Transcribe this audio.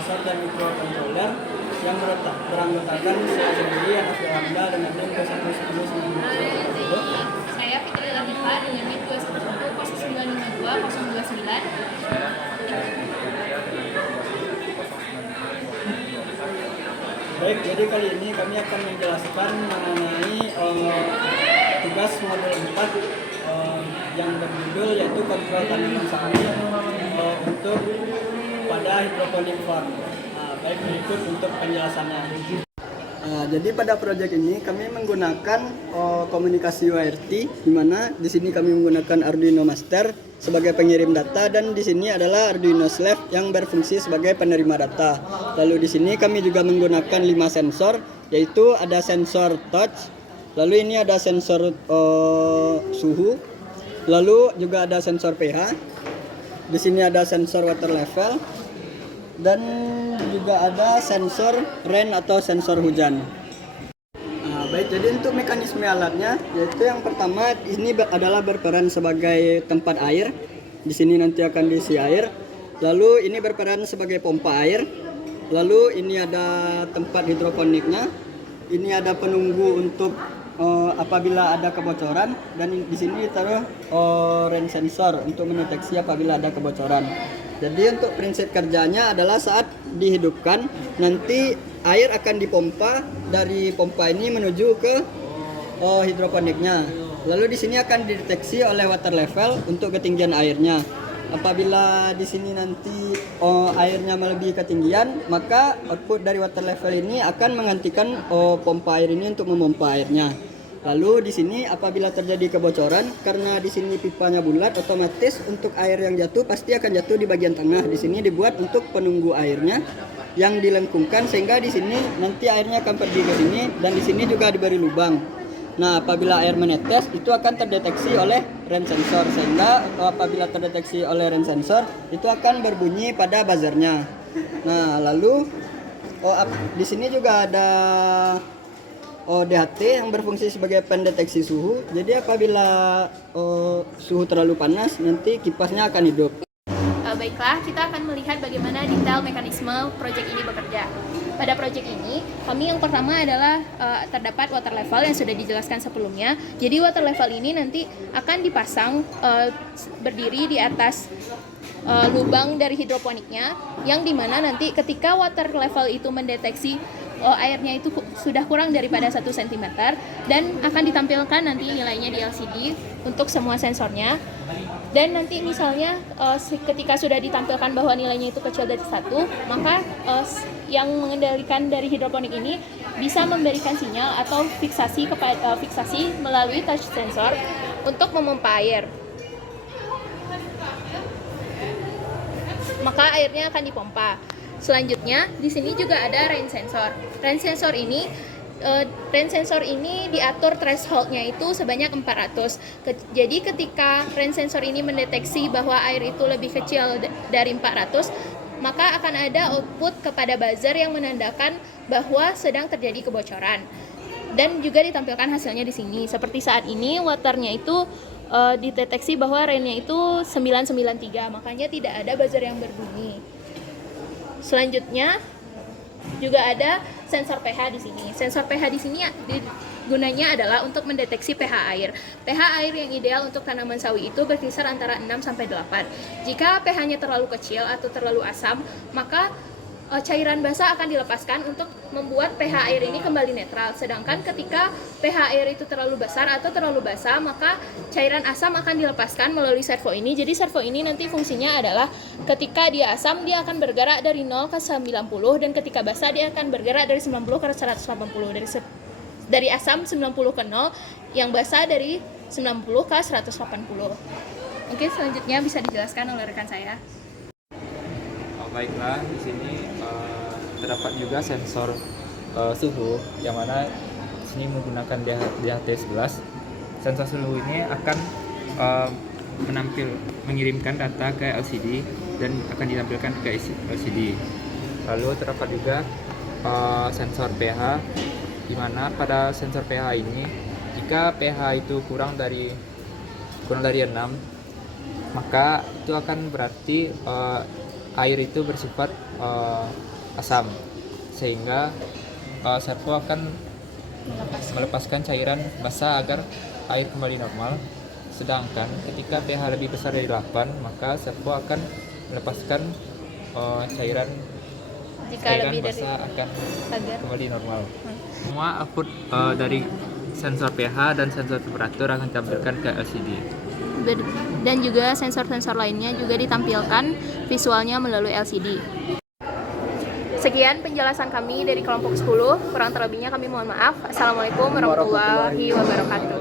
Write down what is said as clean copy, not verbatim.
prosesor dan microcontroller yang beranggotakan sel sendiri yang Lambda dengan NIM 2119920. Saya Fitri Latifah dengan NIM 2110952 Baik, jadi kali ini kami akan menjelaskan mengenai tugas modul 4 yang berjudul yaitu kontrol tanaman sawi untuk pada hidroponik farm. Baik, berikut untuk penjelasannya. Jadi pada proyek ini kami menggunakan komunikasi WiRT, di mana di sini kami menggunakan Arduino Master sebagai pengirim data dan di sini adalah Arduino Slave yang berfungsi sebagai penerima data. Lalu di sini kami juga menggunakan 5 sensor, yaitu ada sensor touch, lalu ini ada sensor suhu, lalu juga ada sensor pH. Di sini ada sensor water level dan juga ada sensor rain atau sensor hujan. Baik, jadi untuk mekanisme alatnya, yaitu yang pertama ini adalah berperan sebagai tempat air. Di sini nanti akan diisi air. Lalu ini berperan sebagai pompa air. Lalu ini ada tempat hidroponiknya. Ini ada penunggu untuk apabila ada kebocoran, dan di sini ditaruh rain sensor untuk mendeteksi apabila ada kebocoran. Jadi untuk prinsip kerjanya adalah saat dihidupkan nanti air akan dipompa dari pompa ini menuju ke hidroponiknya. Lalu di sini akan dideteksi oleh water level untuk ketinggian airnya. Apabila di sini nanti airnya melebihi ketinggian, maka output dari water level ini akan menggantikan pompa air ini untuk memompa airnya. Lalu di sini apabila terjadi kebocoran, karena di sini pipanya bulat, otomatis untuk air yang jatuh pasti akan jatuh di bagian tengah. Di sini dibuat untuk penunggu airnya yang dilengkungkan sehingga di sini nanti airnya akan pergi ke sini dan di sini juga diberi lubang. Nah, apabila air menetes itu akan terdeteksi oleh rain sensor sehingga apabila terdeteksi oleh rain sensor itu akan berbunyi pada buzzernya. Nah, lalu di sini juga ada DHT yang berfungsi sebagai pendeteksi suhu. Jadi apabila suhu terlalu panas, nanti kipasnya akan hidup. Baiklah, kita akan melihat bagaimana detail mekanisme proyek ini bekerja. Pada proyek ini, kami yang pertama adalah terdapat water level yang sudah dijelaskan sebelumnya. Jadi water level ini nanti akan dipasang berdiri di atas lubang dari hidroponiknya, yang dimana nanti ketika water level itu mendeteksi airnya itu sudah kurang daripada 1 cm dan akan ditampilkan nanti nilainya di LCD untuk semua sensornya. Dan nanti misalnya ketika sudah ditampilkan bahwa nilainya itu kecil dari 1, maka yang mengendalikan dari hidroponik ini bisa memberikan sinyal atau fiksasi melalui touch sensor untuk memompa air. Maka airnya akan dipompa. Selanjutnya, di sini juga ada rain sensor. Rain sensor ini diatur thresholdnya itu sebanyak 400. Jadi ketika rain sensor ini mendeteksi bahwa air itu lebih kecil dari 400, maka akan ada output kepada buzzer yang menandakan bahwa sedang terjadi kebocoran. Dan juga ditampilkan hasilnya di sini. Seperti saat ini, waternya itu dideteksi bahwa rainnya itu 993, makanya tidak ada buzzer yang berbunyi. Selanjutnya juga ada sensor pH di sini. Sensor pH di sini gunanya adalah untuk mendeteksi pH air. pH air yang ideal untuk tanaman sawi itu berkisar antara 6 sampai 8. Jika pH-nya terlalu kecil atau terlalu asam, maka cairan basah akan dilepaskan untuk membuat pH air ini kembali netral. Sedangkan ketika pH air itu terlalu besar atau terlalu basah, maka cairan asam akan dilepaskan melalui servo ini. Jadi servo ini nanti fungsinya adalah ketika dia asam, dia akan bergerak dari 0 ke 90, dan ketika basah dia akan bergerak dari 90 ke 180. Dari asam 90 ke 0, yang basah dari 90 ke 180. Mungkin selanjutnya bisa dijelaskan oleh rekan saya. Baiklah, di sini terdapat juga sensor suhu, yang mana di sini menggunakan DHT11. Sensor suhu ini akan mengirimkan data ke LCD dan akan ditampilkan ke LCD. Lalu terdapat juga sensor pH, di mana pada sensor pH ini jika pH itu kurang dari 6, maka itu akan berarti air itu bersifat asam, sehingga servo akan melepaskan cairan basah agar air kembali normal. Sedangkan ketika pH lebih besar dari 8, maka servo akan melepaskan cairan lebih dari basah akan agar kembali normal. Semua output dari sensor pH dan sensor temperatur akan ditampilkan ke LCD. dan juga sensor-sensor lainnya juga ditampilkan visualnya melalui LCD. Sekian penjelasan kami dari kelompok 10, kurang terlebihnya kami mohon maaf. Assalamualaikum warahmatullahi wabarakatuh.